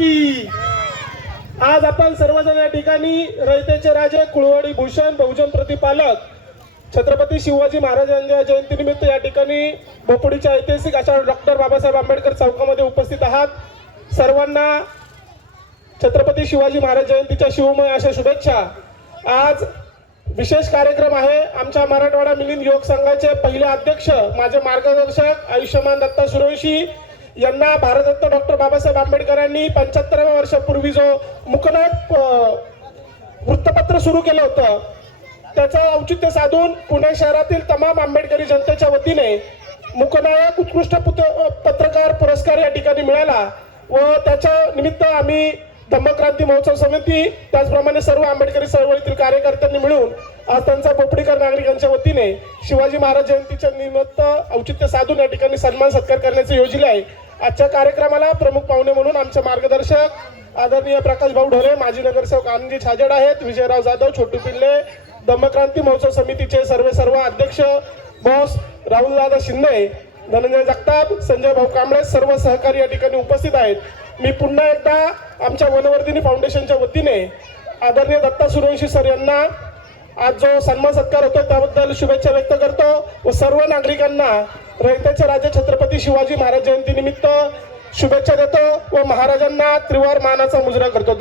की आज आपण सर्वजण या ठिकाणी रयतेचे राजे कुळवडी भूषण बहुजन प्रतिपालक छत्रपती शिवाजी महाराज यांच्या जयंतीनिमित्त या ठिकाणी भोपडीच्या ऐतिहासिक अशा डॉक्टर बाबासाहेब आंबेडकर चौकामध्ये उपस्थित आहात. सर्वांना छत्रपती शिवाजी महाराज जयंतीच्या शिवमय अशा शुभेच्छा. आज विशेष कार्यक्रम आहे आमच्या मराठवाडा मिलिंद योग संघाचे पहिले अध्यक्ष माझे मार्गदर्शक आयुष्यमान दत्ता सुरवशी यांना भारतरत्न डॉक्टर बाबासाहेब आंबेडकरांनी पंच्याहत्तराव्या वर्षापूर्वी जो मुकनाथ वृत्तपत्र सुरू केलं होतं त्याचं औचित्य साधून पुणे शहरातील तमाम आंबेडकरी जनतेच्या वतीने मुकनायक उत्कृष्ट पत्रकार पुरस्कार या ठिकाणी मिळाला व त्याच्या निमित्त आम्ही धम्मक्रांती महोत्सव समिती त्याचप्रमाणे सर्व आंबेडकरी चळवळीतील कार्यकर्त्यांनी मिळून आज त्यांचा बोपडीकर नागरिकांच्या वतीने शिवाजी महाराज जयंतीच्या निमित्त औचित्य साधून या ठिकाणी सन्मान सत्कार करण्याचे योजले आहे. आजच्या कार्यक्रमाला प्रमुख पाहुणे म्हणून आमचे मार्गदर्शक आदरणीय प्रकाश भाऊ ढोरे माजी नगरसेवक आनंदी छाजड आहेत विजयराव जाधव छोटू पिल्ले धम्मक्रांती महोत्सव समितीचे सर्व सर्व अध्यक्ष बॉस राहुलदादा शिंदे धनंजय जगताप संजय भाऊ कांबळे सर्व सहकारी या ठिकाणी उपस्थित आहेत. मी पुन्हा एकदा आमच्या वनवर्धिनी फाउंडेशनच्या वतीने आदरणीय दत्ता सूर्यवंशी सर यांना आज जो सन्मान सत्कार होतो त्याबद्दल शुभेच्छा व्यक्त करतो व सर्व नागरिकांना रयतेचे राजे छत्रपती शिवाजी महाराज जयंती निमित्त शुभेच्छा देतो व महाराजांना त्रिवार मानाचा मुजरा करतो.